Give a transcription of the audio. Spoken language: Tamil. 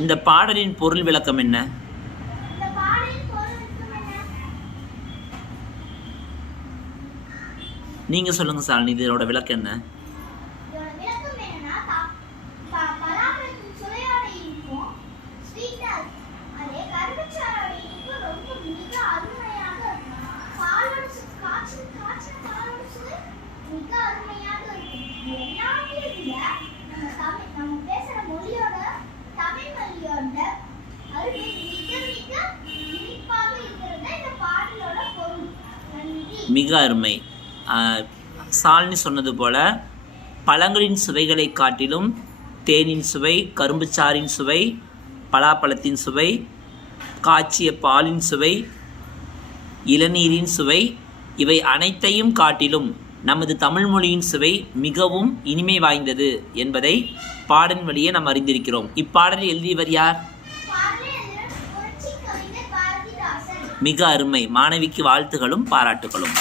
இந்த பாடலின் பொருள் விளக்கம் என்ன? நீங்க சொல்லுங்க சாலினி, இதோட விளக்கம் என்ன? மிக அருமை. சாலினி சொன்னது போல பழங்களின் சுவைகளை காட்டிலும் தேனின் சுவை, கரும்புச்சாறின் சுவை, பலாப்பழத்தின் சுவை, காய்ச்சிய பாலின் சுவை, இளநீரின் சுவை, இவை அனைத்தையும் காட்டிலும் நமது தமிழ் மொழியின் சுவை மிகவும் இனிமை வாய்ந்தது என்பதை பாடல் வழியே நாம் அறிந்திருக்கிறோம். இப்பாடலை எழுதியவர் யார்? மிக அருமை. மாணவிக்கு வாழ்த்துகளும் பாராட்டுகளும்.